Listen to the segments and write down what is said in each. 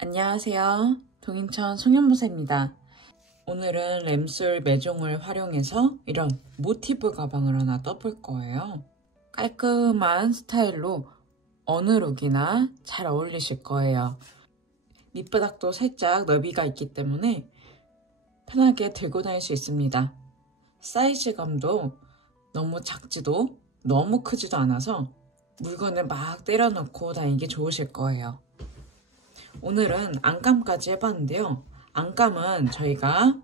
안녕하세요. 동인천 송현모사입니다. 오늘은 램술 매종을 활용해서 이런 모티브 가방을 하나 떠볼 거예요. 깔끔한 스타일로 어느 룩이나 잘 어울리실 거예요. 밑바닥도 살짝 너비가 있기 때문에 편하게 들고 다닐 수 있습니다. 사이즈감도 너무 작지도 너무 크지도 않아서 물건을 막 때려 넣고 다니기 좋으실 거예요. 오늘은 안감까지 해봤는데요. 안감은 저희가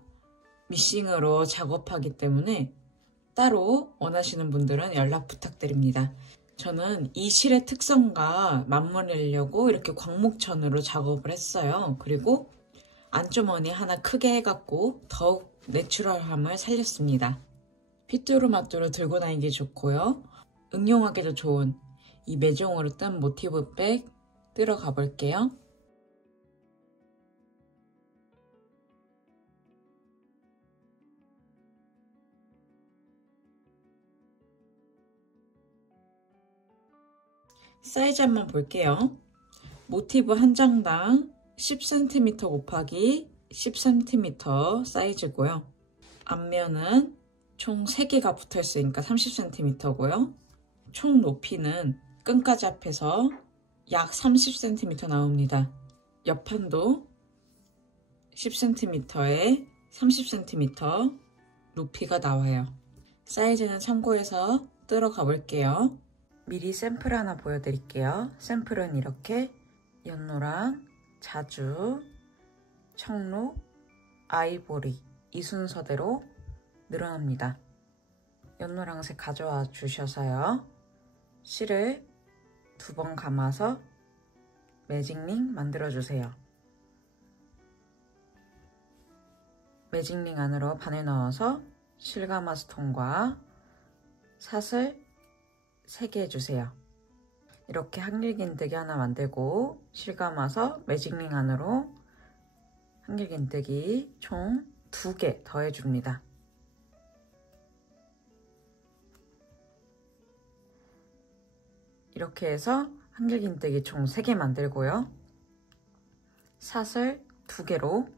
미싱으로 작업하기 때문에 따로 원하시는 분들은 연락 부탁드립니다. 저는 이 실의 특성과 맞물리려고 이렇게 광목천으로 작업을 했어요. 그리고 안주머니 하나 크게 해갖고 더욱 내추럴함을 살렸습니다. 핏두루마뚜루 들고 다니기 좋고요. 응용하기도 좋은 이 매종으로 뜬 모티브 백 뜨러 가볼게요. 사이즈 한번 볼게요. 모티브 한 장당 10cm 곱하기 10cm 사이즈고요. 앞면은 총 3개가 붙어 있으니까 30cm고요. 총 높이는 끈까지 합해서 약 30cm 나옵니다. 옆판도 10cm에 30cm 높이가 나와요. 사이즈는 참고해서 뜨러 가볼게요. 미리 샘플 하나 보여드릴게요. 샘플은 이렇게 연노랑 자주, 청록, 아이보리 이 순서대로 늘어납니다. 연노랑색 가져와 주셔서요. 실을 2번 감아서 매직링 만들어주세요. 매직링 안으로 바늘 넣어서 실가마 스톤과 사슬 3개 해주세요. 이렇게 한길긴뜨기 하나 만들고 실감아서 매직링 안으로 한길긴뜨기 총 2개 더해줍니다. 이렇게 해서 한길긴뜨기 총 3개 만들고요. 사슬 2개로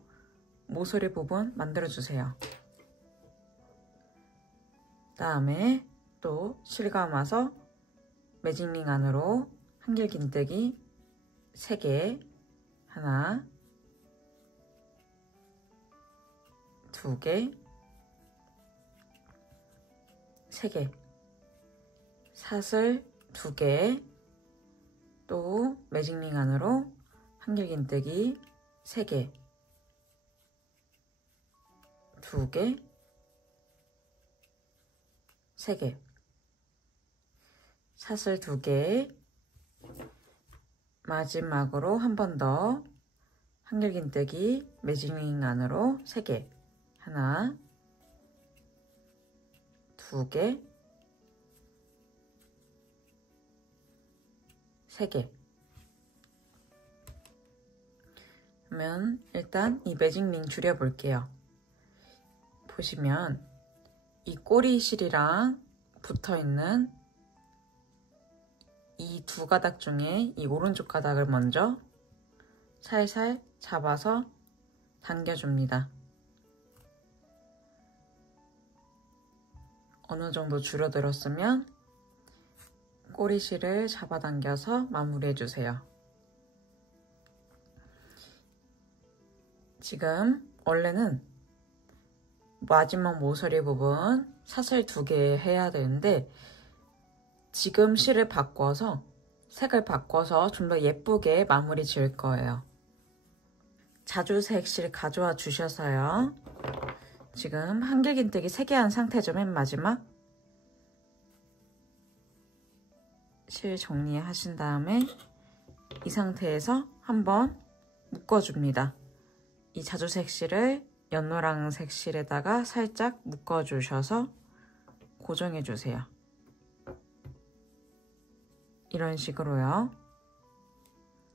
모서리 부분 만들어주세요. 다음에 또 실감아서 매직링 안으로 한길긴뜨기 3개, 하나, 2개, 3개, 사슬 2개, 또 매직링 안으로 한길긴뜨기 3개, 2개, 3개, 사슬 2개, 마지막으로 한 번 더 한길긴뜨기 매직링 안으로 3개, 하나, 2개, 3개. 그러면 일단 이 매직링 줄여볼게요. 보시면 이 꼬리실이랑 붙어있는 이 2가닥 중에 이 오른쪽 가닥을 먼저 살살 잡아서 당겨줍니다. 어느 정도 줄어들었으면 꼬리실을 잡아당겨서 마무리해주세요. 지금 원래는 마지막 모서리 부분 사슬 2개 해야 되는데 지금 실을 바꿔서 색을 바꿔서 좀 더 예쁘게 마무리 지을 거예요. 자주색 실 가져와 주셔서요. 지금 한길긴뜨기 3개 한 상태죠. 맨 마지막 실 정리하신 다음에 이 상태에서 한번 묶어줍니다. 이 자주색 실을 연노랑색 실에다가 살짝 묶어주셔서 고정해주세요. 이런 식으로요.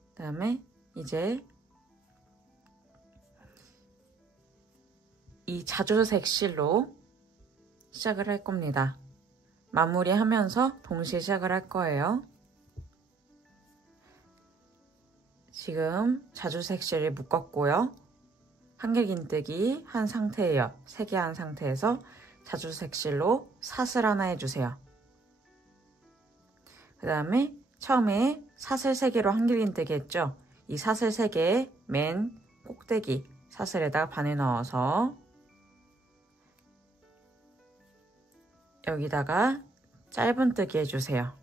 그 다음에 이제 이 자주색 실로 시작을 할 겁니다. 마무리하면서 동시에 시작을 할 거예요. 지금 자주색실을 묶었고요. 한길긴뜨기 한 상태예요. 3개 한 상태에서 자주색실로 사슬 하나 해주세요. 그 다음에 처음에 사슬 3개로 한길긴뜨기 했죠. 이 사슬 3개 맨 꼭대기 사슬에다가 바늘 넣어서 여기다가 짧은뜨기 해주세요.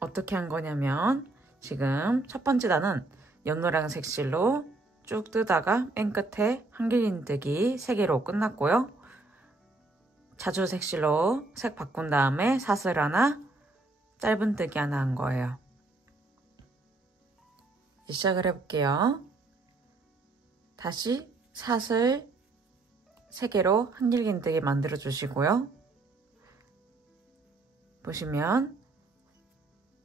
어떻게 한 거냐면 지금 첫 번째 단은 연노랑 색실로 쭉 뜨다가 맨 끝에 한길긴뜨기 3개로 끝났고요. 자주색실로 색 바꾼 다음에 사슬 하나, 짧은뜨기 하나 한 거예요. 시작을 해볼게요. 다시 사슬 3개로 한길긴뜨기 만들어 주시고요. 보시면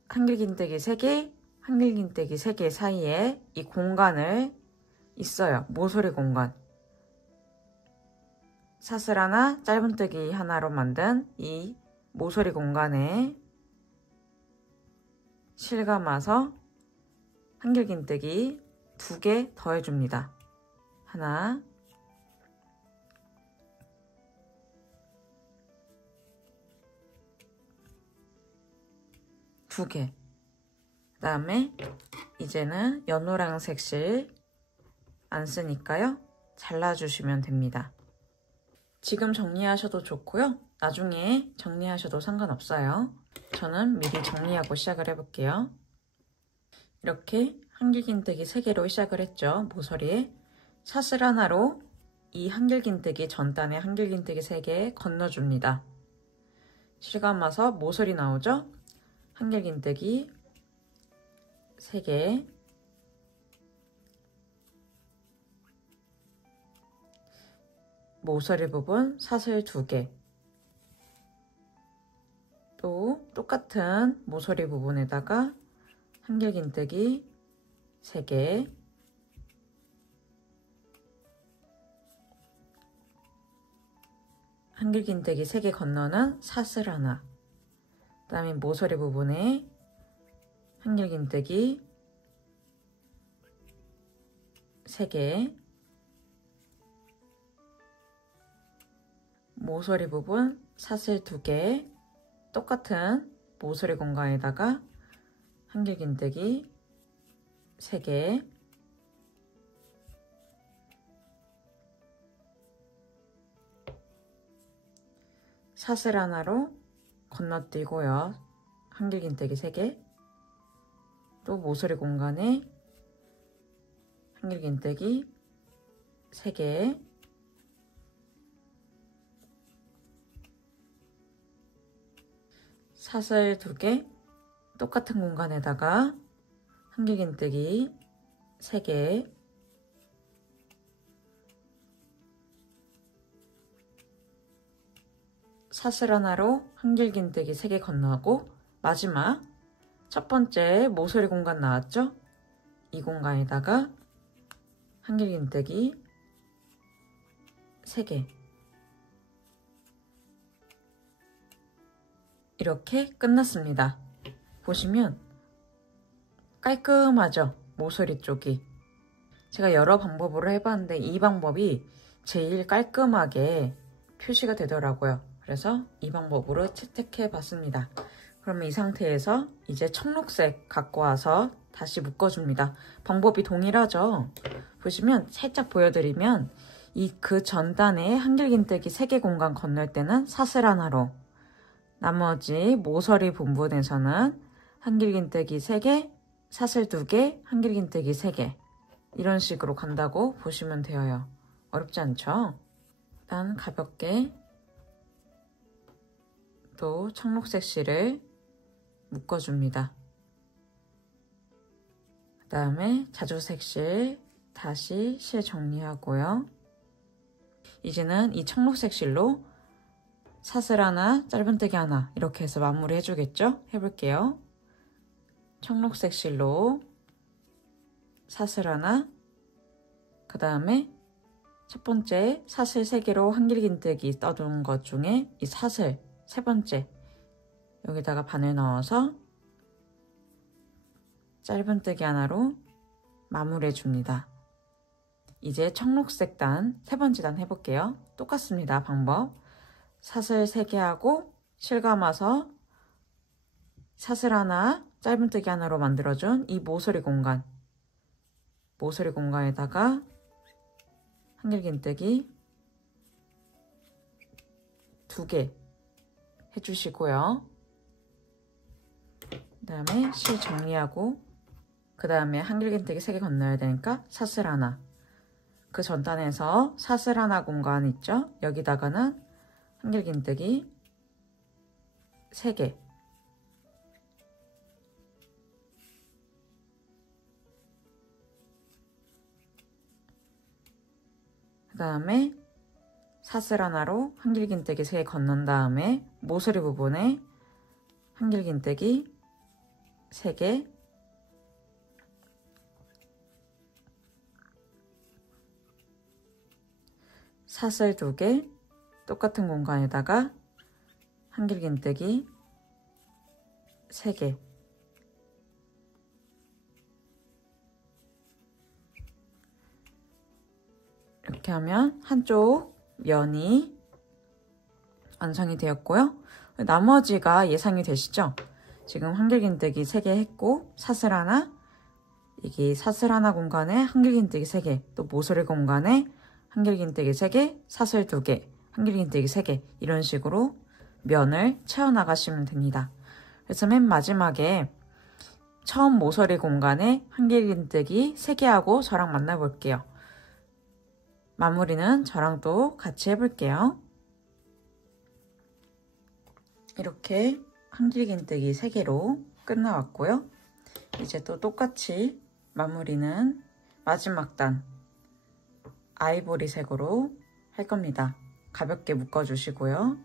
한길긴뜨기 3개, 한길긴뜨기 3개 사이에 이 공간을 있어요. 모서리 공간. 사슬 하나, 짧은뜨기 하나로 만든 이 모서리 공간에 실감아서 한길긴뜨기 2개 더해줍니다. 하나, 두 개. 그 다음에 이제는 연노랑 색실 안 쓰니까요. 잘라주시면 됩니다. 지금 정리하셔도 좋고요. 나중에 정리하셔도 상관없어요. 저는 미리 정리하고 시작을 해볼게요. 이렇게 한길긴뜨기 3개로 시작을 했죠. 모서리에 사슬 하나로 이 한길긴뜨기 전단에 한길긴뜨기 3개 건너줍니다. 실감아서 모서리 나오죠? 한길긴뜨기 3개, 모서리 부분 사슬 2개, 또 똑같은 모서리 부분에다가 한길긴뜨기 3개, 한길긴뜨기 3개 건너는 사슬 하나, 그 다음에 모서리 부분에 한길긴뜨기 3개, 모서리 부분 사슬 2개, 똑같은 모서리 공간에다가 한길긴뜨기 3개, 사슬 하나로 건너뛰고요. 한길긴뜨기 3개, 또 모서리 공간에 한길긴뜨기 3개, 사슬 2개, 똑같은 공간에다가 한길긴뜨기 3개, 사슬 하나로 한길긴뜨기 3개 건너고 마지막 첫 번째 모서리 공간 나왔죠? 이 공간에다가 한길긴뜨기 3개, 이렇게 끝났습니다. 보시면 깔끔하죠? 모서리 쪽이. 제가 여러 방법으로 해봤는데 이 방법이 제일 깔끔하게 표시가 되더라고요. 그래서 이 방법으로 채택해 봤습니다. 그러면 이 상태에서 이제 청록색 갖고 와서 다시 묶어줍니다. 방법이 동일하죠? 보시면 살짝 보여드리면 그 전단에 한길긴뜨기 3개 공간 건널 때는 사슬 하나로, 나머지 모서리 부분에서는 한길긴뜨기 3개, 사슬 2개, 한길긴뜨기 3개, 이런 식으로 간다고 보시면 돼요. 어렵지 않죠? 일단 가볍게 또 청록색 실을 묶어줍니다. 그 다음에 자주색 실 다시 실 정리하고요. 이제는 이 청록색 실로 사슬 하나, 짧은뜨기 하나 이렇게 해서 마무리 해주겠죠? 해볼게요. 청록색 실로 사슬 하나, 그 다음에 첫 번째 사슬 3개로 한길긴뜨기 떠둔 것 중에 이 사슬 세 번째 여기다가 바늘 넣어서 짧은뜨기 하나로 마무리해 줍니다. 이제 청록색 단 세 번째 단 해볼게요. 똑같습니다. 방법. 사슬 3개 하고 실감아서 사슬 하나, 짧은뜨기 하나로 만들어준 이 모서리 공간에다가 한길긴뜨기 2개 해주시고요. 그 다음에 실 정리하고 그 다음에 한길긴뜨기 3개 건너야 되니까 사슬 하나, 그 전단에서 사슬 하나 공간 있죠? 여기다가는 한길긴뜨기 3개, 그 다음에 사슬 하나로 한길긴뜨기 3개 건넌 다음에 모서리 부분에 한길긴뜨기 3개, 사슬 2개, 똑같은 공간에다가 한길긴뜨기 3개, 이렇게 하면 한쪽 면이 완성이 되었고요. 나머지가 예상이 되시죠? 지금 한길긴뜨기 3개 했고 사슬 하나, 여기 사슬 하나 공간에 한길긴뜨기 3개, 또 모서리 공간에 한길긴뜨기 3개, 사슬 2개, 한길긴뜨기 3개, 이런 식으로 면을 채워나가시면 됩니다. 그래서 맨 마지막에 처음 모서리 공간에 한길긴뜨기 3개 하고 저랑 만나볼게요. 마무리는 저랑 또 같이 해볼게요. 이렇게 한길긴뜨기 3개로 끝나왔고요. 이제 또 똑같이 마무리는 마지막 단 아이보리색으로 할 겁니다. 가볍게 묶어주시고요.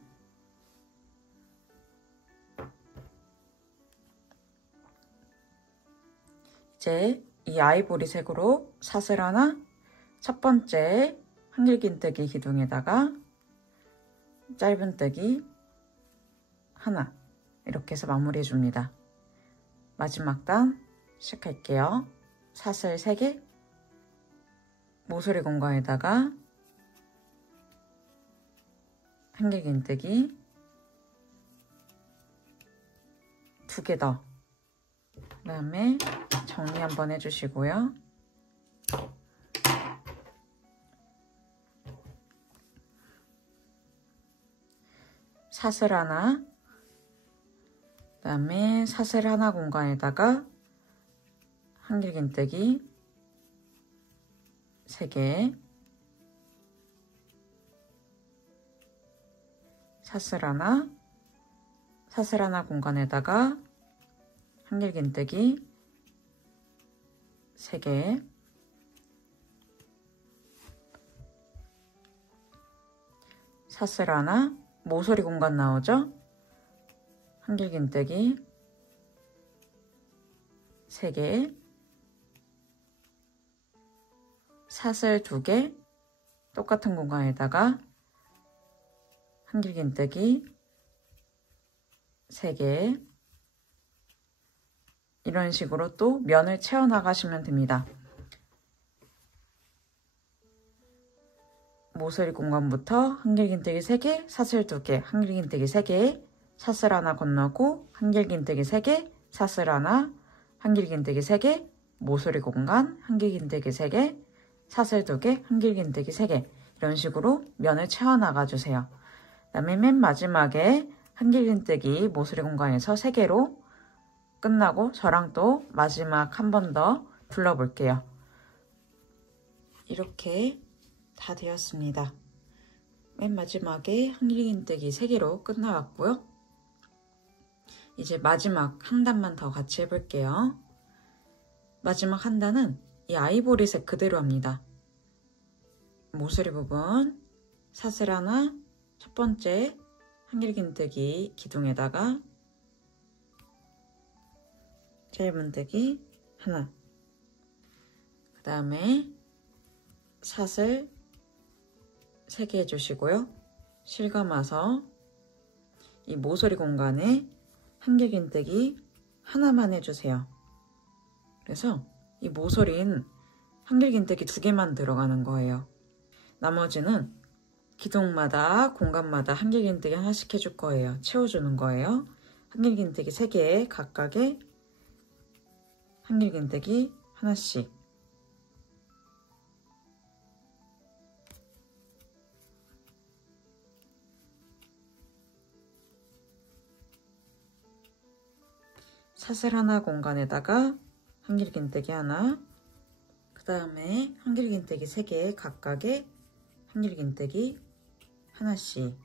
이제 이 아이보리색으로 사슬 하나, 첫 번째 한길긴뜨기 기둥에다가 짧은뜨기 하나, 이렇게 해서 마무리해 줍니다. 마지막 단 시작할게요. 사슬 3개, 모서리 공간에다가 한길긴뜨기 2개 더, 그 다음에 정리 한번 해주시고요. 사슬 하나, 그 다음에 사슬 하나 공간에다가 한길긴뜨기 3개, 사슬 하나 공간에다가 한길긴뜨기 3개, 사슬 하나, 모서리 공간 나오죠? 한길긴뜨기 3개, 사슬 2개, 똑같은 공간에다가 한길긴뜨기 3개, 이런 식으로 또 면을 채워나가시면 됩니다. 모서리 공간부터 한길긴뜨기 3개, 사슬 2개, 한길긴뜨기 3개, 사슬 하나 건너고 한길긴뜨기 3개, 사슬 하나, 한길긴뜨기 3개, 모서리 공간, 한길긴뜨기 3개, 사슬 2개, 한길긴뜨기 3개, 이런 식으로 면을 채워나가 주세요. 그 다음에 맨 마지막에 한길긴뜨기 모서리 공간에서 3개로 끝나고 저랑 또 마지막 한 번 더 둘러볼게요. 이렇게 다 되었습니다. 맨 마지막에 한길긴뜨기 3개로 끝나왔고요. 이제 마지막 한 단만 더 같이 해볼게요. 마지막 한 단은 이 아이보리색 그대로 합니다. 모서리 부분 사슬 하나, 첫 번째 한길긴뜨기 기둥에다가 짧은뜨기 하나, 그 다음에 사슬 3개 해주시고요. 실감아서 이 모서리 공간에 한길긴뜨기 하나만 해주세요. 그래서 이 모서리는 한길긴뜨기 2개만 들어가는 거예요. 나머지는 기둥마다 공간마다 한길긴뜨기 하나씩 해줄 거예요. 채워주는 거예요. 한길긴뜨기 3개 각각에 한길긴뜨기 하나씩. 사슬 하나 공간에다가 한길긴뜨기 하나, 그 다음에 한길긴뜨기 3개 각각에 한길긴뜨기 하나씩.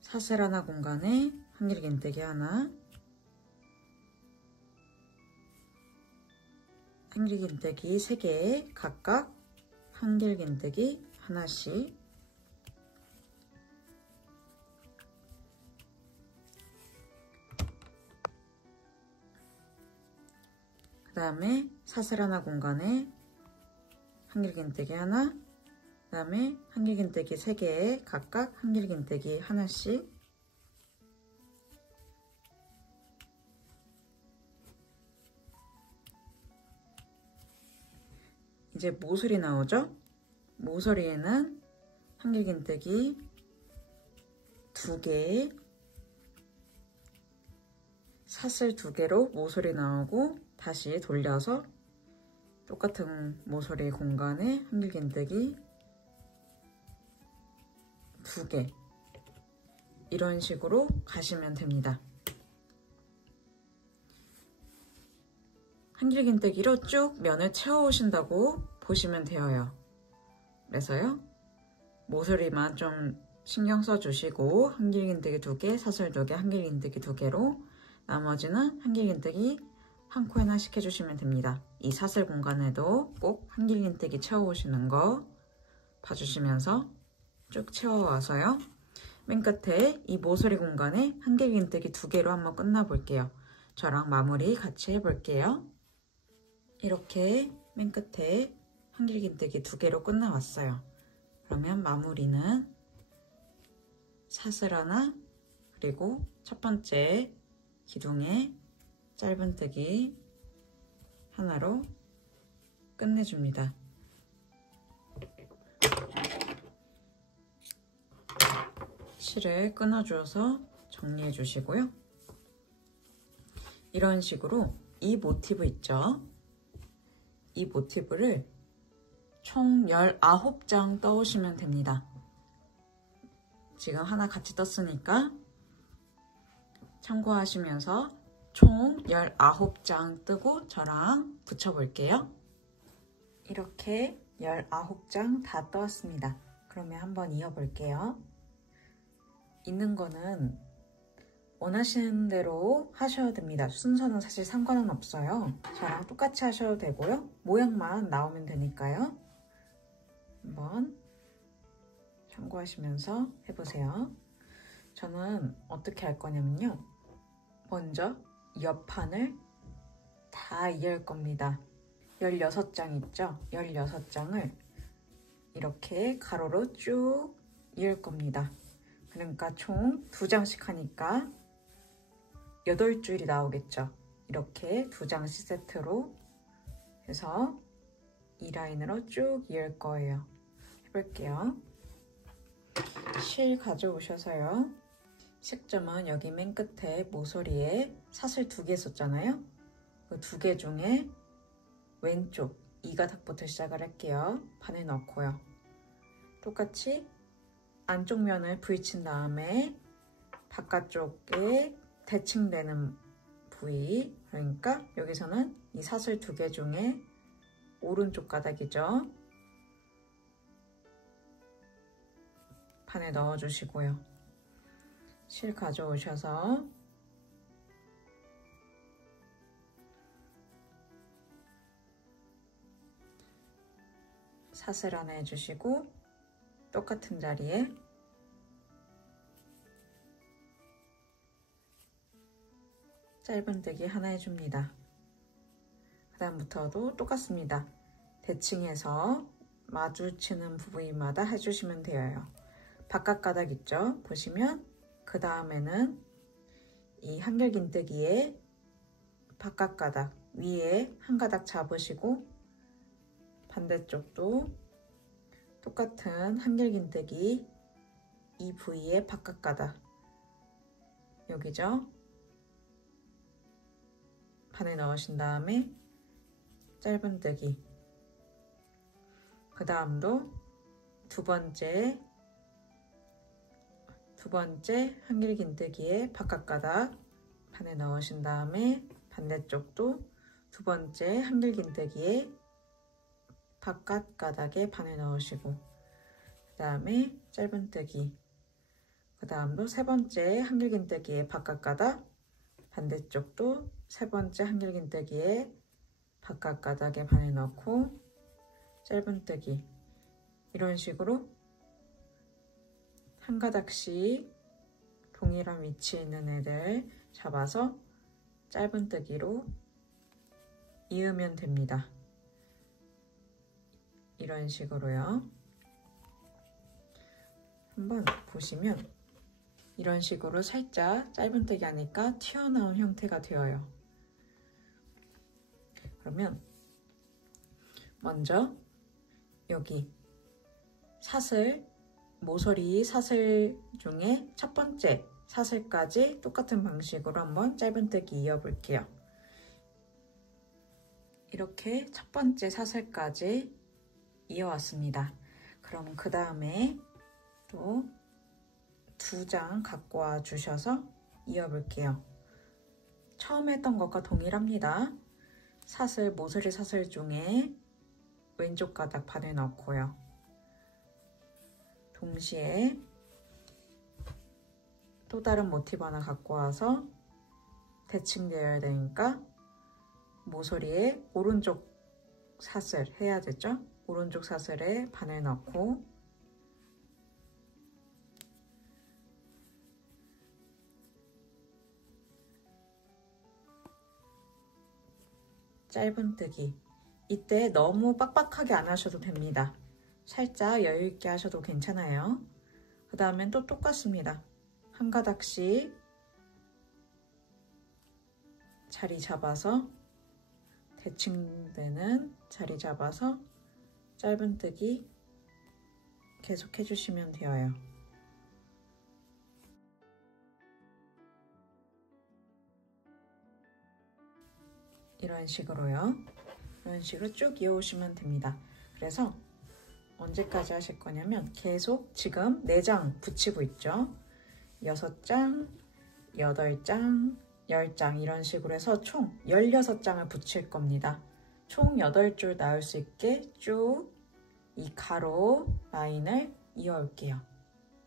사슬 하나 공간에 한길긴뜨기 하나, 한길긴뜨기 3개 각각 한길긴뜨기 하나씩. 그 다음에 사슬 하나 공간에 한길긴뜨기 하나, 그 다음에 한길긴뜨기 3개에 각각 한길긴뜨기 하나씩. 이제 모서리 나오죠? 모서리에는 한길긴뜨기 2개, 사슬 2개로 모서리 나오고 다시 돌려서 똑같은 모서리 공간에 한길긴뜨기 2개, 이런 식으로 가시면 됩니다. 한길긴뜨기로 쭉 면을 채워 오신다고 보시면 되어요. 그래서요, 모서리만 좀 신경 써 주시고 한길긴뜨기 2개, 사슬 2개, 한길긴뜨기 2개로 나머지는 한길긴뜨기 한 코에 하나씩 해주시면 됩니다. 이 사슬 공간에도 꼭 한길긴뜨기 채워 오시는 거 봐주시면서 쭉 채워와서요, 맨 끝에 이 모서리 공간에 한길긴뜨기 2개로 한번 끝나 볼게요. 저랑 마무리 같이 해볼게요. 이렇게 맨 끝에 한길긴뜨기 2개로 끝나왔어요. 그러면 마무리는 사슬 하나, 그리고 첫 번째 기둥에 짧은뜨기 하나로 끝내줍니다. 실을 끊어주어서 정리해 주시고요. 이런 식으로 이 모티브 있죠? 이 모티브를 총 19장 떠오시면 됩니다. 지금 하나 같이 떴으니까 참고하시면서 총 19장 뜨고 저랑 붙여볼게요. 이렇게 19장 다 떠왔습니다. 그러면 한번 이어볼게요. 있는 거는 원하시는 대로 하셔야 됩니다. 순서는 사실 상관은 없어요. 저랑 똑같이 하셔도 되고요. 모양만 나오면 되니까요. 한번 참고하시면서 해보세요. 저는 어떻게 할 거냐면요, 먼저 옆판을 다 이을 겁니다. 16장 있죠? 16장을 이렇게 가로로 쭉 이을 겁니다. 그러니까 총 2장씩 하니까 8줄이 나오겠죠. 이렇게 2장씩 세트로 해서 이 라인으로 쭉 이을 거예요. 해볼게요. 실 가져오셔서요, 색점은 여기 맨 끝에 모서리에 사슬 2개 썼잖아요. 그 2개 중에 왼쪽 이 가닥부터 시작을 할게요. 판에 넣고요. 똑같이 안쪽 면을 부딪힌 다음에 바깥쪽에 대칭되는 부위, 그러니까 여기서는 이 사슬 2개 중에 오른쪽 가닥이죠. 판에 넣어주시고요. 실 가져오셔서 사슬 하나 해주시고 똑같은 자리에 짧은뜨기 하나 해줍니다. 그 다음부터도 똑같습니다. 대칭해서 마주치는 부위마다 해주시면 돼요. 바깥 가닥 있죠? 보시면 그 다음에는 이 한길긴뜨기에 바깥 가닥 위에 한 가닥 잡으시고 반대쪽도 똑같은 한길긴뜨기 이 부위에 바깥 가닥 여기죠. 바늘 넣으신 다음에 짧은뜨기 그 다음도 두 번째 한길긴뜨기에 바깥 가닥 바늘 넣으신 다음에 반대쪽도 두 번째 한길긴뜨기에 바깥 가닥에 바늘 넣으시고 그 다음에 짧은뜨기 그 다음도 세 번째 한길긴뜨기에 바깥 가닥 반대쪽도 세 번째 한길긴뜨기에 바깥 가닥에 바늘 넣고 짧은뜨기 이런 식으로 한 가닥씩 동일한 위치에 있는 애들 잡아서 짧은뜨기로 이으면 됩니다. 이런 식으로요. 한번 보시면 이런 식으로 살짝 짧은뜨기 하니까 튀어나온 형태가 되어요. 그러면 먼저 여기 사슬 모서리 사슬 중에 첫 번째 사슬까지 똑같은 방식으로 한번 짧은뜨기 이어 볼게요. 이렇게 첫 번째 사슬까지 이어왔습니다. 그럼 그 다음에 또 두 장 갖고 와 주셔서 이어 볼게요. 처음 했던 것과 동일합니다. 사슬 모서리 사슬 중에 왼쪽 가닥 바늘 넣고요. 동시에 또 다른 모티브 하나 갖고 와서 대칭되어야 되니까 모서리에 오른쪽 사슬 해야 되죠? 오른쪽 사슬에 바늘 넣고 짧은뜨기 이때 너무 빡빡하게 안 하셔도 됩니다. 살짝 여유있게 하셔도 괜찮아요. 그 다음엔 또 똑같습니다. 한 가닥씩 자리 잡아서 대칭되는 자리 잡아서 짧은뜨기 계속 해주시면 되어요. 이런 식으로요. 이런 식으로 쭉 이어오시면 됩니다. 그래서 언제까지 하실 거냐면 계속 지금 4장 붙이고 있죠. 6장, 8장, 10장 이런 식으로 해서 총 16장을 붙일 겁니다. 총 8줄 나올 수 있게 쭉 이 가로 라인을 이어 올게요.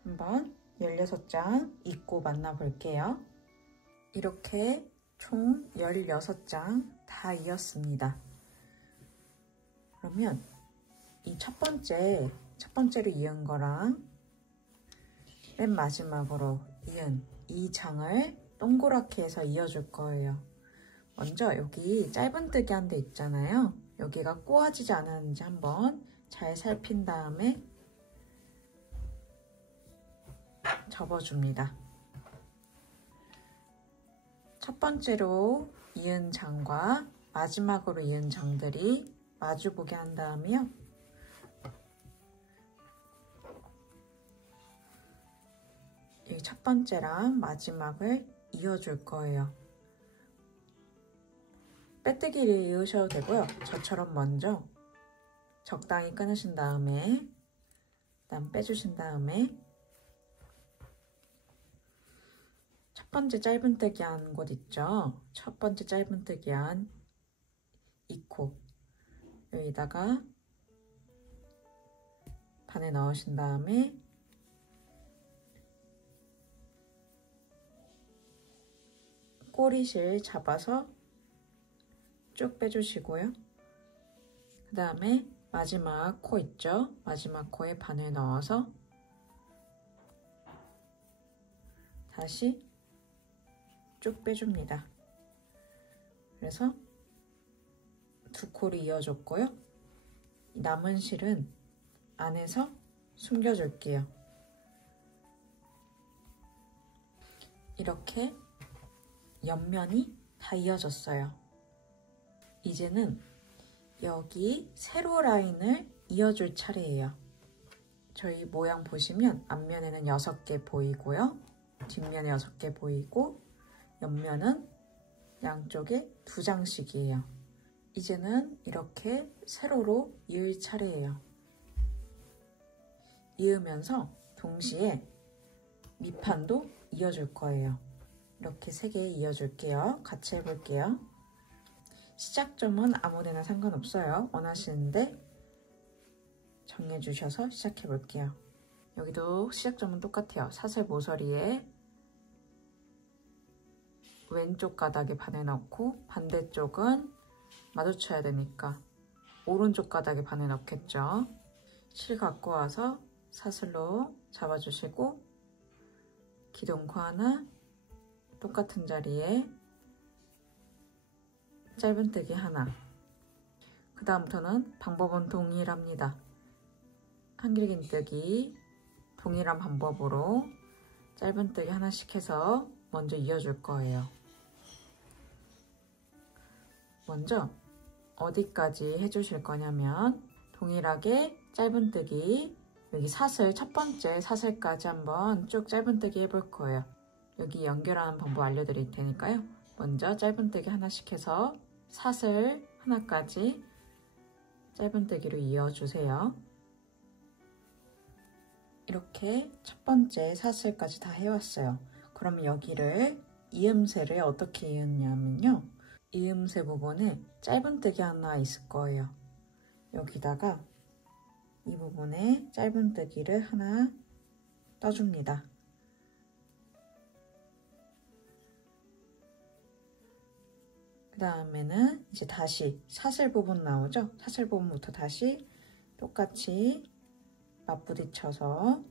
한번 16장 입고 만나 볼게요. 이렇게 총 16장 다 이었습니다. 그러면 이 첫 번째로 이은 거랑 맨 마지막으로 이은 이 장을 동그랗게 해서 이어줄 거예요. 먼저 여기 짧은뜨기 한 데 있잖아요. 여기가 꼬아지지 않았는지 한번 잘 살핀 다음에 접어줍니다. 첫 번째로 이은 장과 마지막으로 이은 장들이 마주보게 한 다음에요. 이 첫 번째랑 마지막을 이어줄 거예요. 빼뜨기를 이으셔도 되고요. 저처럼 먼저 적당히 끊으신 다음에 그다음 빼주신 다음에 첫 번째 짧은뜨기 한 곳 있죠? 첫 번째 짧은뜨기 한 이 코 여기다가 바늘 넣으신 다음에 꼬리실 잡아서 쭉 빼주시고요. 그 다음에 마지막 코 있죠? 마지막 코에 바늘 넣어서 다시 쭉 빼줍니다. 그래서 두 코를 이어줬고요. 남은 실은 안에서 숨겨줄게요. 이렇게 옆면이 다 이어졌어요. 이제는 여기 세로 라인을 이어줄 차례예요. 저희 모양 보시면 앞면에는 6개 보이고요. 뒷면에 6개 보이고 옆면은 양쪽에 2장씩이에요. 이제는 이렇게 세로로 이을 차례예요. 이으면서 동시에 밑판도 이어줄 거예요. 이렇게 3개 이어줄게요. 같이 해볼게요. 시작점은 아무데나 상관없어요. 원하시는데 정해주셔서 시작해볼게요. 여기도 시작점은 똑같아요. 사슬 모서리에 왼쪽 가닥에 바늘 넣고 반대쪽은 마주쳐야 되니까 오른쪽 가닥에 바늘 넣겠죠. 실 갖고 와서 사슬로 잡아주시고 기둥코 하나, 똑같은 자리에 짧은뜨기 하나. 그 다음부터는 방법은 동일합니다. 한길긴뜨기 동일한 방법으로 짧은뜨기 하나씩 해서 먼저 이어줄 거예요. 먼저 어디까지 해주실 거냐면 동일하게 짧은뜨기 여기 사슬 첫 번째 사슬까지 한번 쭉 짧은뜨기 해볼 거예요. 여기 연결하는 방법 알려드릴 테니까요. 먼저 짧은뜨기 하나씩 해서 사슬 하나까지 짧은뜨기로 이어주세요. 이렇게 첫 번째 사슬까지 다 해왔어요. 그럼 여기를 이음새를 어떻게 이었냐면요. 이음새 부분에 짧은뜨기 하나 있을 거예요. 여기다가 이 부분에 짧은뜨기를 하나 떠줍니다. 그 다음에는 이제 다시 사슬 부분 나오죠? 사슬 부분부터 다시 똑같이 맞부딪혀서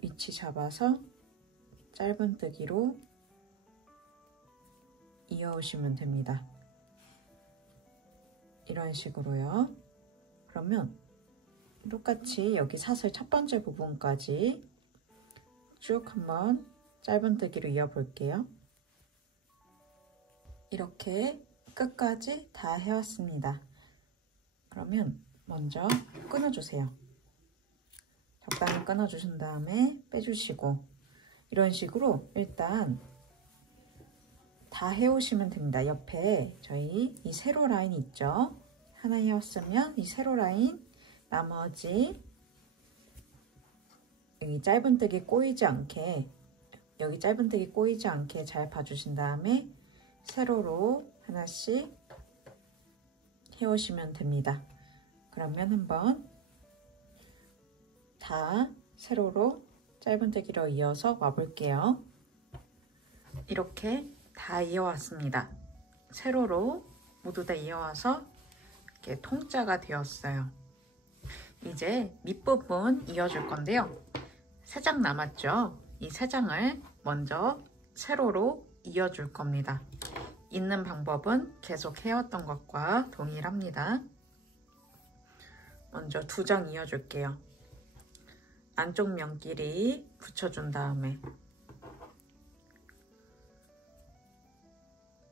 위치 잡아서 짧은뜨기로 이어오시면 됩니다. 이런 식으로요. 그러면 똑같이 여기 사슬 첫 번째 부분까지 쭉 한번 짧은뜨기로 이어볼게요. 이렇게 끝까지 다 해왔습니다. 그러면 먼저 끊어주세요. 적당히 끊어주신 다음에 빼주시고 이런 식으로 일단 다 해오시면 됩니다. 옆에 저희 이 세로 라인 있죠? 하나 해왔으면 이 세로 라인 나머지 여기 짧은뜨기 꼬이지 않게 잘 봐주신 다음에 세로로 하나씩 해오시면 됩니다. 그러면 한번 다 세로로 짧은뜨기로 이어서 와볼게요. 이렇게 다 이어왔습니다. 세로로 모두 다 이어와서 이렇게 통짜가 되었어요. 이제 밑부분 이어줄 건데요. 3장 남았죠? 이 3장을 먼저 세로로 이어줄 겁니다. 있는 방법은 계속 해왔던 것과 동일합니다. 먼저 2장 이어줄게요. 안쪽 면끼리 붙여준 다음에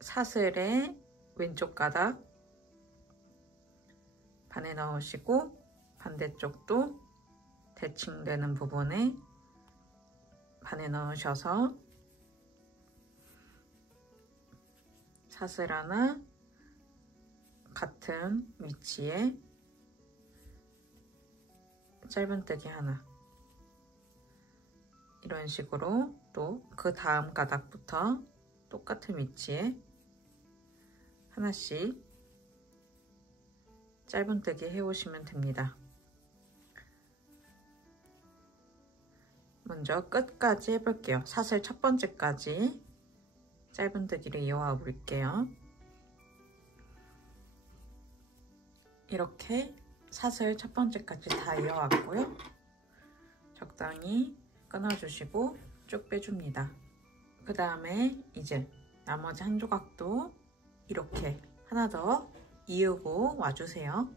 사슬의 왼쪽 가닥 바늘 넣으시고 반대쪽도 대칭되는 부분에 바늘 넣으셔서 사슬 하나 같은 위치에 짧은뜨기 하나 이런 식으로 또 그 다음 가닥부터 똑같은 위치에 하나씩 짧은뜨기 해오시면 됩니다. 먼저 끝까지 해볼게요. 사슬 첫 번째까지 짧은뜨기를 이어와 볼게요. 이렇게 사슬 첫 번째까지 다 이어왔고요. 적당히 끊어주시고 쭉 빼줍니다. 그 다음에 이제 나머지 한 조각도 이렇게 하나 더 이으고 와주세요.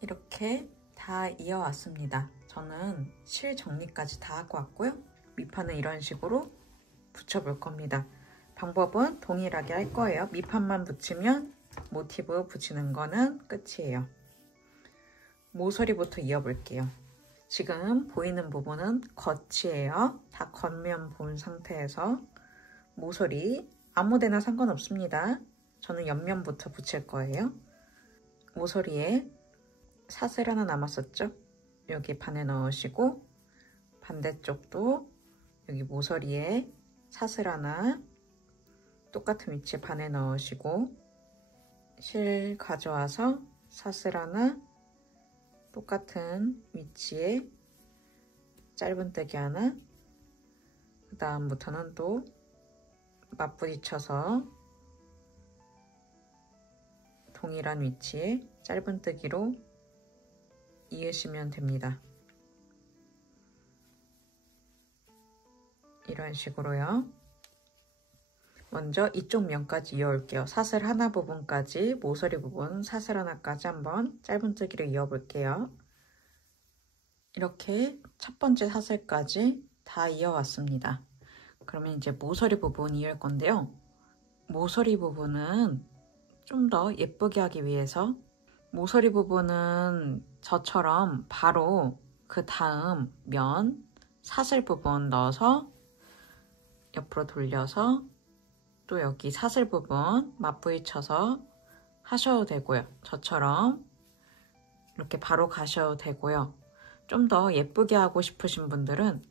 이렇게 다 이어왔습니다. 저는 실 정리까지 다 하고 왔고요. 밑판은 이런 식으로 붙여볼 겁니다. 방법은 동일하게 할 거예요. 밑판만 붙이면 모티브 붙이는 거는 끝이에요. 모서리부터 이어볼게요. 지금 보이는 부분은 겉이에요. 다 겉면 본 상태에서 모서리 아무데나 상관없습니다. 저는 옆면부터 붙일 거예요. 모서리에 사슬 하나 남았었죠? 여기 반에 넣으시고 반대쪽도 여기 모서리에 사슬 하나 똑같은 위치에 반에 넣으시고 실 가져와서 사슬 하나 똑같은 위치에 짧은뜨기 하나 그 다음부터는 또 맞부딪혀서 동일한 위치에 짧은뜨기로 이으시면 됩니다. 이런 식으로요. 먼저 이쪽 면까지 이어올게요. 사슬 하나 부분까지, 모서리 부분 사슬 하나까지 한번 짧은뜨기로 이어볼게요. 이렇게 첫 번째 사슬까지 다 이어왔습니다. 그러면 이제 모서리 부분 이을 건데요. 모서리 부분은 좀 더 예쁘게 하기 위해서 모서리 부분은 저처럼 바로 그 다음 면 사슬 부분 넣어서 옆으로 돌려서 또 여기 사슬 부분 맞부딪혀서 하셔도 되고요. 저처럼 이렇게 바로 가셔도 되고요. 좀 더 예쁘게 하고 싶으신 분들은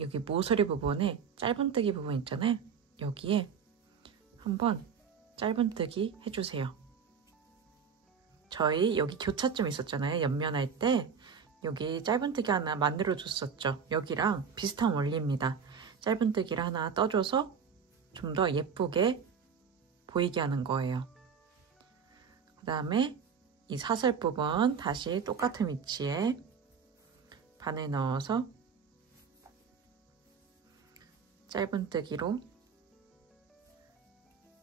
여기 모서리 부분에 짧은뜨기 부분 있잖아요. 여기에 한번 짧은뜨기 해주세요. 저희 여기 교차점 있었잖아요. 옆면할 때 여기 짧은뜨기 하나 만들어 줬었죠. 여기랑 비슷한 원리입니다. 짧은뜨기를 하나 떠줘서 좀 더 예쁘게 보이게 하는 거예요. 그 다음에 이 사슬 부분 다시 똑같은 위치에 반에 넣어서 짧은뜨기로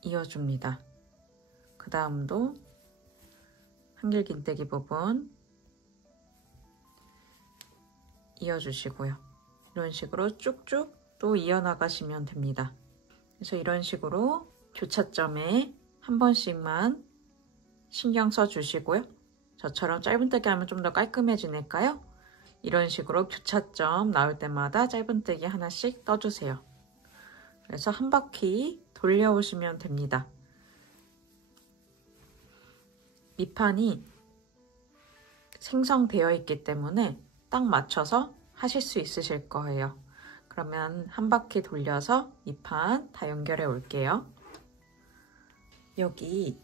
이어줍니다. 그 다음도 한길긴뜨기 부분 이어주시고요. 이런 식으로 쭉쭉 또 이어나가시면 됩니다. 그래서 이런 식으로 교차점에 한 번씩만 신경 써주시고요. 저처럼 짧은뜨기 하면 좀 더 깔끔해지니까요. 이런 식으로 교차점 나올 때마다 짧은뜨기 하나씩 떠주세요. 그래서 한 바퀴 돌려오시면 됩니다. 밑판이 생성되어 있기 때문에 딱 맞춰서 하실 수 있으실 거예요. 그러면 한 바퀴 돌려서 밑판 다 연결해 올게요. 여기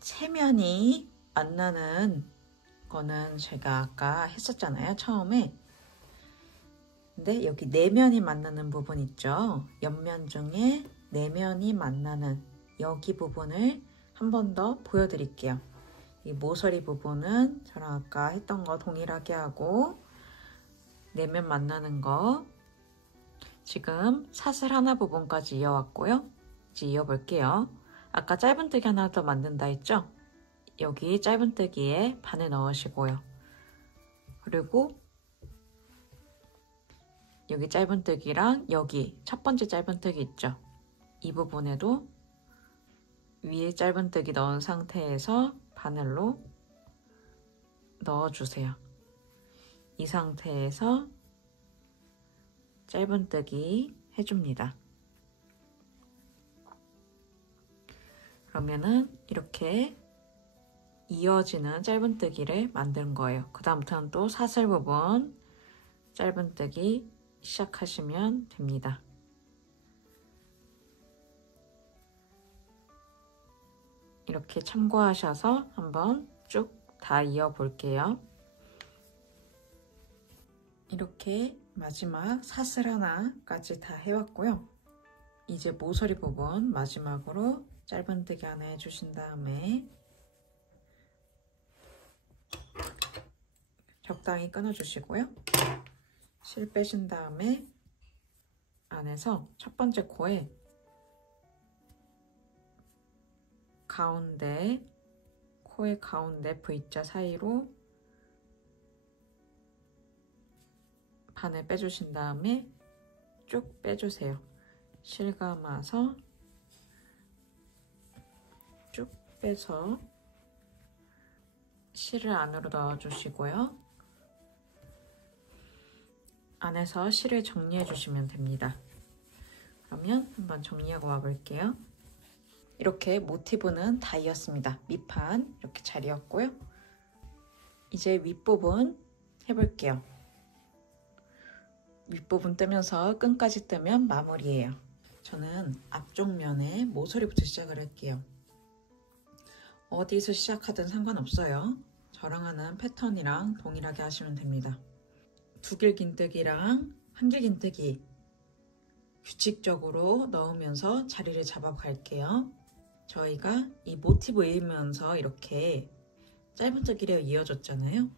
체면이 만나는 거는 제가 아까 했었잖아요. 처음에. 근데 여기 내면이 만나는 부분 있죠. 옆면 중에 내면이 만나는 여기 부분을 한 번 더 보여드릴게요. 이 모서리 부분은 저랑 아까 했던 거 동일하게 하고 내면 만나는 거 지금 사슬 하나 부분까지 이어왔고요. 이제 이어볼게요. 아까 짧은뜨기 하나 더 만든다 했죠? 여기 짧은뜨기에 반을 넣으시고요. 그리고 여기 짧은뜨기랑 여기 첫 번째 짧은뜨기 있죠? 이 부분에도 위에 짧은뜨기 넣은 상태에서 바늘로 넣어주세요. 이 상태에서 짧은뜨기 해줍니다. 그러면은 이렇게 이어지는 짧은뜨기를 만든 거예요. 그 다음부터는 또 사슬 부분 짧은뜨기 시작하시면 됩니다. 이렇게 참고하셔서 한번 쭉 다 이어 볼게요. 이렇게 마지막 사슬 하나까지 다 해왔고요. 이제 모서리 부분 마지막으로 짧은뜨기 하나 해주신 다음에 적당히 끊어주시고요. 실 빼신 다음에 안에서 첫 번째 코에 가운데, 코의 가운데 V자 사이로 반을 빼주신 다음에 쭉 빼주세요. 실감아서 쭉 빼서 실을 안으로 넣어주시고요. 안에서 실을 정리해 주시면 됩니다. 그러면 한번 정리하고 와볼게요. 이렇게 모티브는 다 이었습니다. 밑판 이렇게 잘 이었고요. 이제 윗부분 해볼게요. 윗부분 뜨면서 끈까지 뜨면 마무리예요. 저는 앞쪽 면에 모서리부터 시작을 할게요. 어디서 시작하든 상관없어요. 저랑 하는 패턴이랑 동일하게 하시면 됩니다. 두길긴뜨기랑 한길긴뜨기 규칙적으로 넣으면서 자리를 잡아갈게요. 저희가 이 모티브 이으면서 이렇게 짧은뜨기로 이어졌잖아요.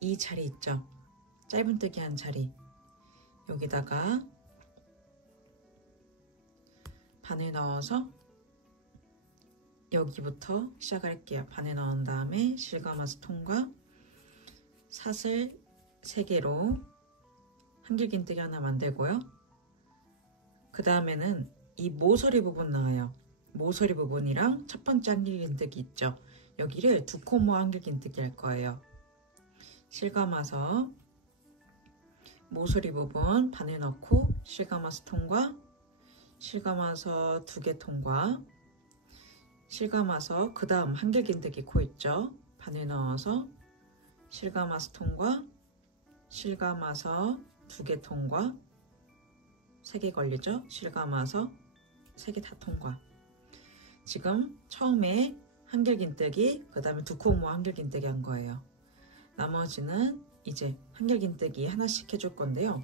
이 자리 있죠? 짧은뜨기 한 자리. 여기다가 바늘 넣어서 여기부터 시작할게요. 바늘 넣은 다음에 실감아서 통과, 사슬 3개로 한길긴뜨기 하나 만들고요. 그 다음에는 이 모서리 부분 나와요. 모서리 부분이랑 첫 번째 한길긴뜨기 있죠? 여기를 두 코 모아 한길긴뜨기 할 거예요. 실감아서 모서리 부분 바늘 넣고 실감아서 통과, 실감아서 2개 통과, 실감아서 그 다음 한길긴뜨기 코 있죠? 바늘 넣어서 실감아서 통과, 실감아서 2개 통과, 3개 걸리죠? 실감아서 3개 다 통과. 지금 처음에 한길긴뜨기, 그 다음에 두 코 모아 한길긴뜨기 한 거예요. 나머지는 이제 한길긴뜨기 하나씩 해줄 건데요.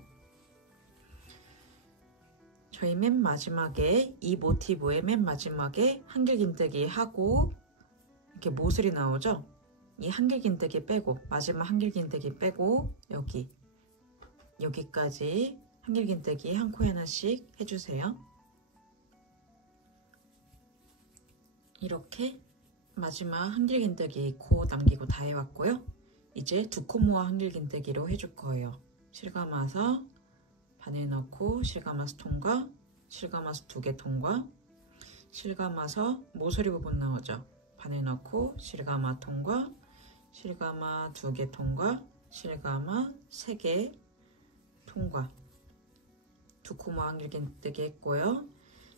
저희 맨 마지막에 이 모티브의 맨 마지막에 한길긴뜨기 하고 이렇게 모서리 나오죠? 이 한길긴뜨기 빼고 마지막 한길긴뜨기 빼고 여기까지 한길긴뜨기 한 코에 하나씩 해주세요. 이렇게 마지막 한길긴뜨기 코 남기고 다 해왔고요. 이제 두 코 모아 한길긴뜨기로 해줄 거예요. 실감아서 바늘 넣고 실감아서 통과, 실감아서 2개 통과, 실감아서 모서리 부분 나오죠? 바늘 넣고 실감아 통과, 실감아 2개 통과, 실감아 3개 통과. 두 코 모아 한길긴뜨기 했고요.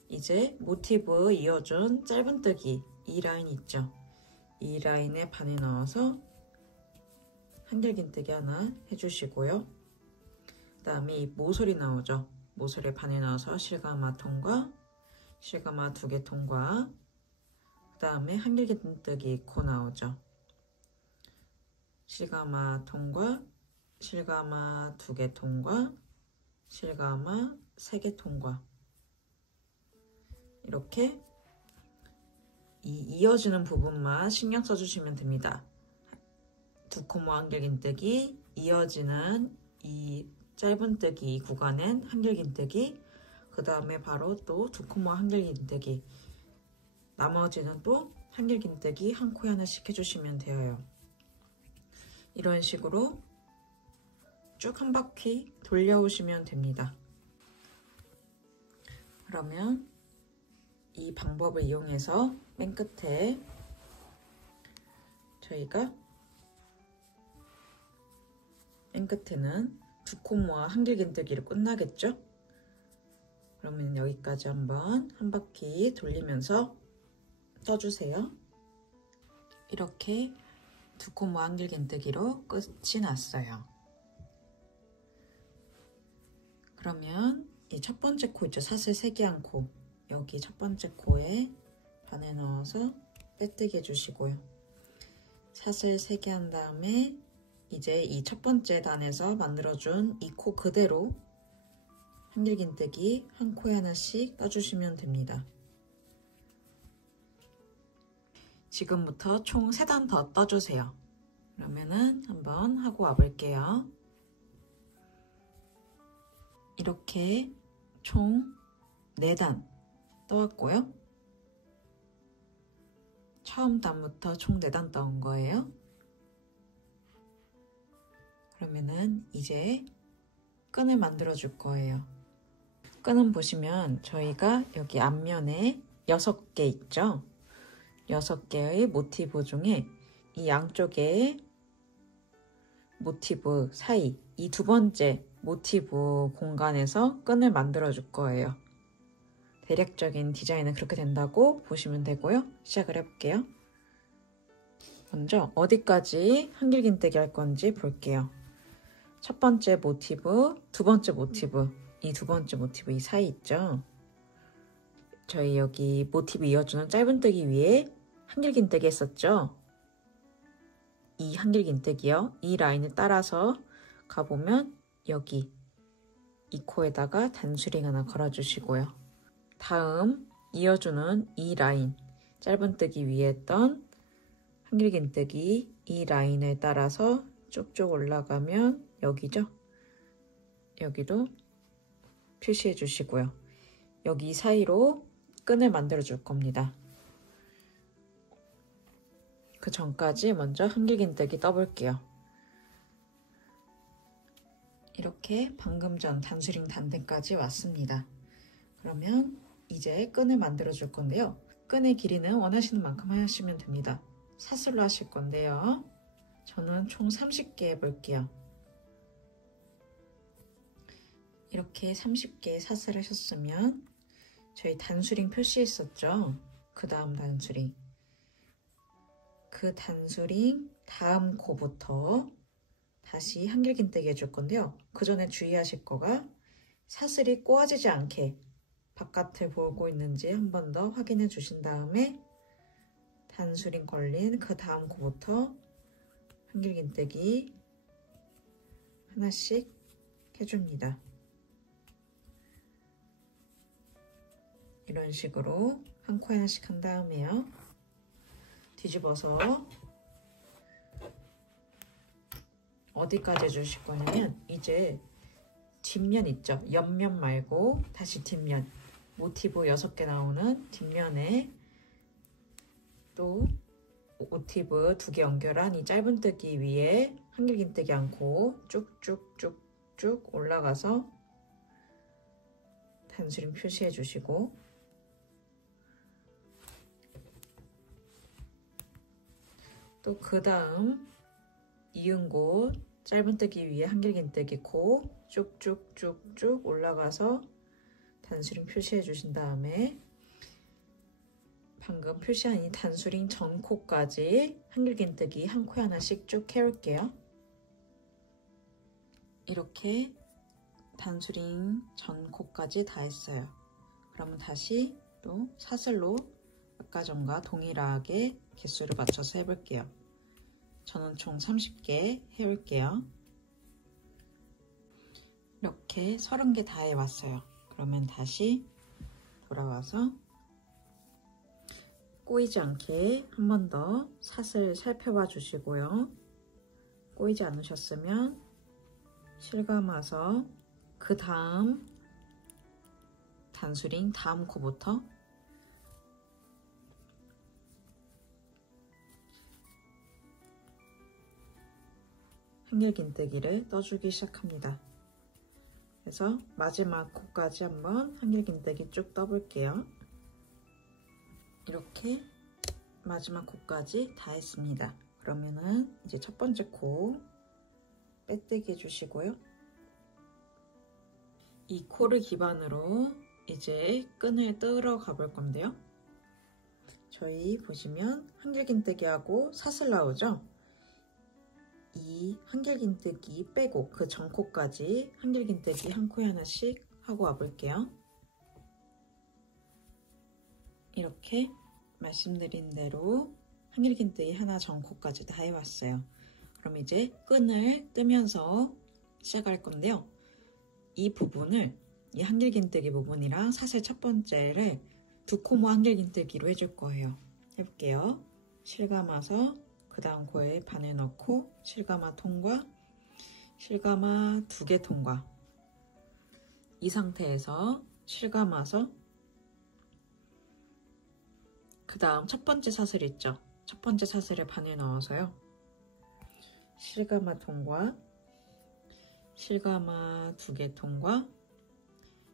이제 모티브 이어준 짧은뜨기 이 라인 있죠? 이 라인에 바늘 넣어서 한길긴뜨기 하나 해주시고요. 그 다음에 이 모서리 나오죠? 모서리에 바늘 넣어서 실감아 통과, 실감아 2개 통과, 그 다음에 한길긴뜨기 코 나오죠? 실감아 통과, 실감아 2개 통과, 실감아 3개 통과. 이렇게 이어지는 부분만 신경 써주시면 됩니다. 두 코 모아 한길긴뜨기, 이어지는 이 짧은뜨기 구간엔 한길긴뜨기, 그 다음에 바로 또 두 코 모아 한길긴뜨기, 나머지는 또 한길긴뜨기 한 코에 하나씩 해주시면 돼요. 이런 식으로 쭉 한 바퀴 돌려오시면 됩니다. 그러면 이 방법을 이용해서 맨 끝에 저희가 맨 끝에는 두 코 모아 한길긴뜨기로 끝나겠죠? 그러면 여기까지 한번 한 바퀴 돌리면서 떠주세요. 이렇게 두 코 모아 한길긴뜨기로 끝이 났어요. 그러면 이 첫 번째 코 있죠? 사슬 3개 한 코. 여기 첫 번째 코에 바늘 넣어서 빼뜨기 해주시고요. 사슬 3개 한 다음에 이제 이 첫 번째 단에서 만들어준 이 코 그대로 한길긴뜨기 한 코에 하나씩 떠주시면 됩니다. 지금부터 총 3단 더 떠주세요. 그러면은 한번 하고 와볼게요. 이렇게 총 4단 떠왔고요. 처음 단부터 총 4단 떠온 거예요. 그러면은 이제 끈을 만들어 줄 거예요. 끈은 보시면 저희가 여기 앞면에 6개 있죠? 6개의 모티브 중에 이 양쪽에 모티브 사이, 이 2번째 모티브 공간에서 끈을 만들어 줄 거예요. 대략적인 디자인은 그렇게 된다고 보시면 되고요. 시작을 해볼게요. 먼저 어디까지 한길긴뜨기 할 건지 볼게요. 첫 번째 모티브, 두 번째 모티브, 이 두 번째 모티브 이 사이 있죠? 저희 여기 모티브 이어주는 짧은뜨기 위에 한길긴뜨기 했었죠? 이 한길긴뜨기요. 이 라인을 따라서 가보면 여기 이 코에다가 단수링 하나 걸어주시고요. 다음 이어주는 이 라인, 짧은뜨기 위에 했던 한길긴뜨기 이 라인을 따라서 쭉쭉 올라가면 여기죠? 여기도 표시해 주시고요. 여기 사이로 끈을 만들어 줄 겁니다. 그 전까지 먼저 한길긴뜨기 떠볼게요. 이렇게 방금 전 단수링 단대까지 왔습니다. 그러면 이제 끈을 만들어 줄 건데요. 끈의 길이는 원하시는 만큼 하시면 됩니다. 사슬로 하실 건데요. 저는 총 30개 해볼게요. 이렇게 30개 사슬 하셨으면 저희 단수링 표시했었죠? 그 다음 단수링. 그 단수링 다음 코부터 다시 한길긴뜨기 해줄 건데요. 그 전에 주의하실 거가 사슬이 꼬아지지 않게 바깥을 보고 있는지 한 번 더 확인해 주신 다음에 단수링 걸린 그 다음 코부터 한길긴뜨기 하나씩 해줍니다. 이런 식으로 한 코에 하나씩 한 다음에요. 뒤집어서 어디까지 해주실 거냐면 이제 뒷면 있죠? 옆면 말고 다시 뒷면. 모티브 6개 나오는 뒷면에 또 모티브 2개 연결한 이 짧은뜨기 위에 한길긴뜨기 않고 쭉쭉쭉쭉 올라가서 단수링 표시해 주시고 또 그 다음 이은 곳 짧은뜨기 위에 한길긴뜨기 코 쭉쭉쭉쭉 올라가서 단수링 표시해 주신 다음에 방금 표시한 이 단수링 전 코까지 한길긴뜨기 한 코에 하나씩 쭉 해올게요. 이렇게 단수링 전 코까지 다 했어요. 그러면 다시 또 사슬로 아까 전과 동일하게 개수를 맞춰서 해볼게요. 저는 총 30개 해올게요. 이렇게 30개 다 해왔어요. 그러면 다시 돌아와서 꼬이지 않게 한 번 더 사슬 살펴봐 주시고요. 꼬이지 않으셨으면 실감아서 그 다음 단수링 다음 코부터 한길긴뜨기를 떠주기 시작합니다. 그래서 마지막 코까지 한번 한길긴뜨기 쭉 떠볼게요. 이렇게 마지막 코까지 다 했습니다. 그러면은 이제 첫 번째 코 빼뜨기 해주시고요. 이 코를 기반으로 이제 끈을 뜨러 가볼 건데요. 저희 보시면 한길긴뜨기하고 사슬 나오죠? 이 한길긴뜨기 빼고 그 전 코까지 한길긴뜨기 한 코에 하나씩 하고 와볼게요. 이렇게 말씀드린 대로 한길긴뜨기 하나 전 코까지 다 해왔어요. 그럼 이제 끈을 뜨면서 시작할 건데요. 이 부분을 이 한길긴뜨기 부분이랑 사슬 첫 번째를 2코모 한길긴뜨기로 해줄 거예요. 해볼게요. 실감아서 그 다음 코에 바늘 넣고 실감아 통과, 실감아 2개 통과. 이 상태에서 실감아서 그 다음 첫 번째 사슬 있죠? 첫 번째 사슬을 반에 넣어서요. 실가마 통과, 실가마 2개 통과,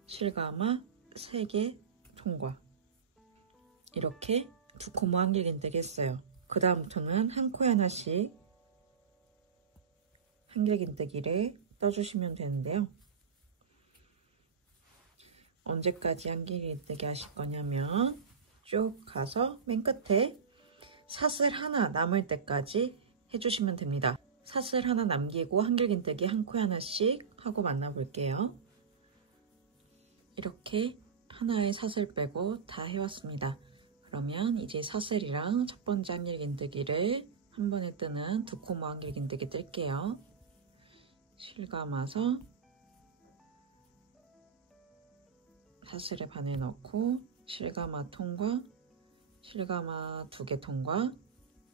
실가마 3개 통과. 이렇게 두 코모 한길긴뜨기 했어요. 그 다음부터는 한 코에 하나씩 한길긴뜨기를 떠주시면 되는데요. 언제까지 한길긴뜨기 하실 거냐면 쭉 가서 맨 끝에 사슬 하나 남을 때까지 해주시면 됩니다. 사슬 하나 남기고 한길긴뜨기 한 코에 하나씩 하고 만나볼게요. 이렇게 하나의 사슬 빼고 다 해왔습니다. 그러면 이제 사슬이랑 첫 번째 한길긴뜨기를 한 번에 뜨는 두 코모 한길긴뜨기 뜰게요. 실감아서 사슬에 반에 넣고 실감아 통과, 실감아 2개 통과,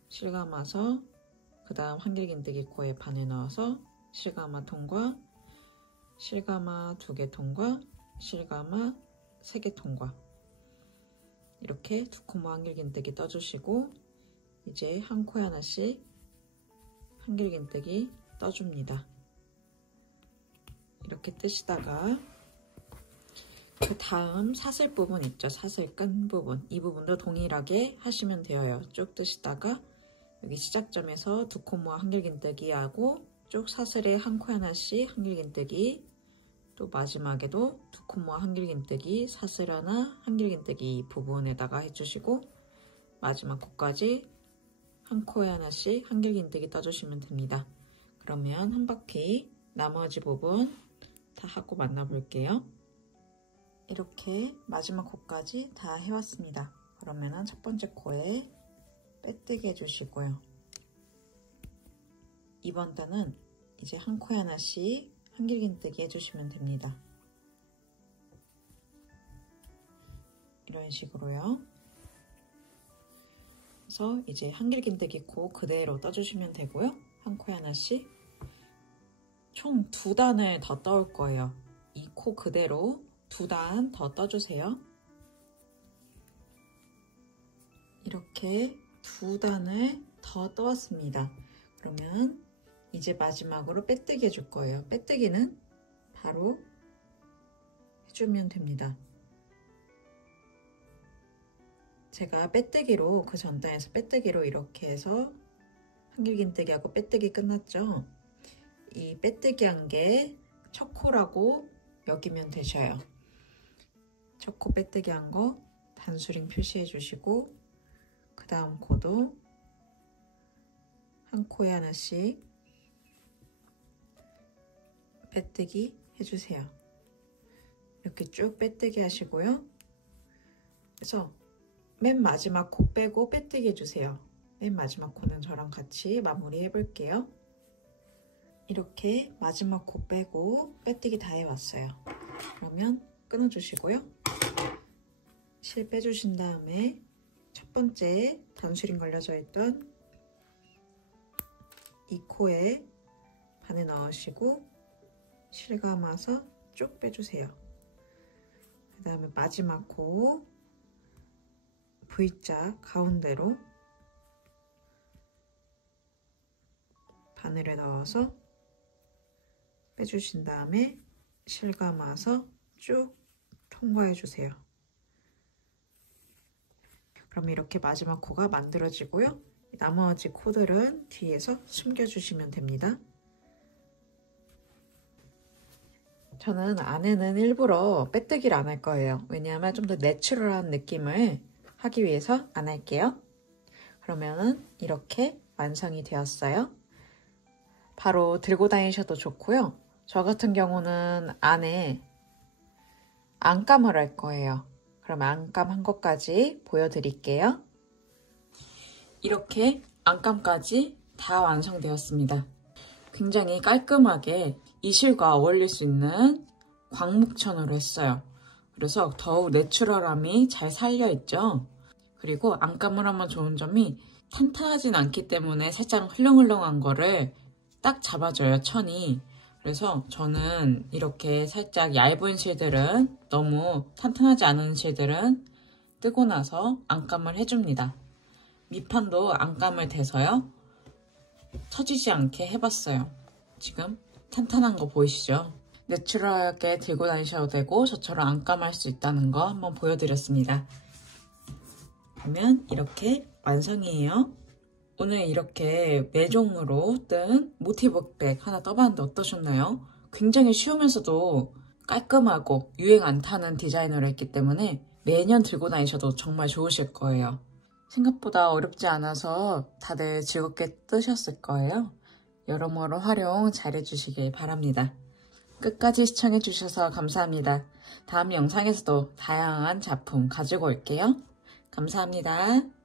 실감아서 그 다음 한길긴뜨기 코에 반에 넣어서 실감아 통과, 실감아 2개 통과, 실감아 3개 통과. 이렇게 두 코모 한길긴뜨기 떠주시고 이제 한 코에 하나씩 한길긴뜨기 떠줍니다. 이렇게 뜨시다가 그 다음 사슬 부분 있죠? 사슬 끈 부분. 이 부분도 동일하게 하시면 되어요. 쭉 뜨시다가 여기 시작점에서 두 코모 한길긴뜨기 하고 쭉 사슬에 한 코에 하나씩 한길긴뜨기, 또 마지막에도 두 코모 한길긴뜨기, 사슬 하나, 한길긴뜨기 이 부분에다가 해주시고 마지막 코까지 한 코에 하나씩 한길긴뜨기 떠주시면 됩니다. 그러면 한 바퀴 나머지 부분 다 하고 만나볼게요. 이렇게 마지막 코까지 다 해왔습니다. 그러면은 첫 번째 코에 빼뜨기 해주시고요. 이번 단은 이제 한 코에 하나씩 한길긴뜨기 해주시면 됩니다. 이런 식으로요. 그래서 이제 한길긴뜨기 코 그대로 떠주시면 되고요. 한 코에 하나씩 총 2단을 더 떠올 거예요. 이 코 그대로 2단 더 떠주세요. 이렇게 2단을 더 떠왔습니다. 그러면 이제 마지막으로 빼뜨기 해줄 거예요. 빼뜨기는 바로 해주면 됩니다. 제가 빼뜨기로 그 전단에서 빼뜨기로 이렇게 해서 한길긴뜨기 하고 빼뜨기 끝났죠. 이 빼뜨기 한 게 첫 코라고 여기면 되셔요. 첫 코 빼뜨기 한 거 단수링 표시해 주시고 그 다음 코도 한 코에 하나씩 빼뜨기 해주세요. 이렇게 쭉 빼뜨기 하시고요. 그래서 맨 마지막 코 빼고 빼뜨기 해주세요. 맨 마지막 코는 저랑 같이 마무리 해볼게요. 이렇게 마지막 코 빼고 빼뜨기 다 해왔어요. 그러면 끊어주시고요. 실 빼주신 다음에 첫 번째 단수링 걸려져 있던 이 코에 반에 넣으시고 실 감아서 쭉 빼주세요. 그 다음에 마지막 코 V자 가운데로 바늘에 넣어서 빼주신 다음에 실 감아서 쭉 통과해 주세요. 그럼 이렇게 마지막 코가 만들어지고요. 나머지 코들은 뒤에서 숨겨주시면 됩니다. 저는 안에는 일부러 빼뜨기를 안 할 거예요. 왜냐하면 좀 더 내추럴한 느낌을 하기 위해서 안 할게요. 그러면은 이렇게 완성이 되었어요. 바로 들고 다니셔도 좋고요. 저 같은 경우는 안에 안감을 할 거예요. 그럼 안감한 것까지 보여드릴게요. 이렇게 안감까지 다 완성되었습니다. 굉장히 깔끔하게 이 실과 어울릴 수 있는 광목천으로 했어요. 그래서 더욱 내추럴함이 잘 살려있죠. 그리고 안감을 하면 좋은 점이 탄탄하진 않기 때문에 살짝 흘렁흘렁한 거를 딱 잡아줘요, 천이. 그래서 저는 이렇게 살짝 얇은 실들은, 너무 탄탄하지 않은 실들은 뜨고 나서 안감을 해줍니다. 밑판도 안감을 대서요. 처지지 않게 해봤어요. 지금 탄탄한 거 보이시죠? 내추럴하게 들고 다니셔도 되고 저처럼 안감할 수 있다는 거 한번 보여드렸습니다. 그러면 이렇게 완성이에요. 오늘 이렇게 매종으로 뜬 모티브 백 하나 떠봤는데 어떠셨나요? 굉장히 쉬우면서도 깔끔하고 유행 안 타는 디자인으로 했기 때문에 매년 들고 다니셔도 정말 좋으실 거예요. 생각보다 어렵지 않아서 다들 즐겁게 뜨셨을 거예요. 여러모로 활용 잘 해주시길 바랍니다. 끝까지 시청해주셔서 감사합니다. 다음 영상에서도 다양한 작품 가지고 올게요. 감사합니다.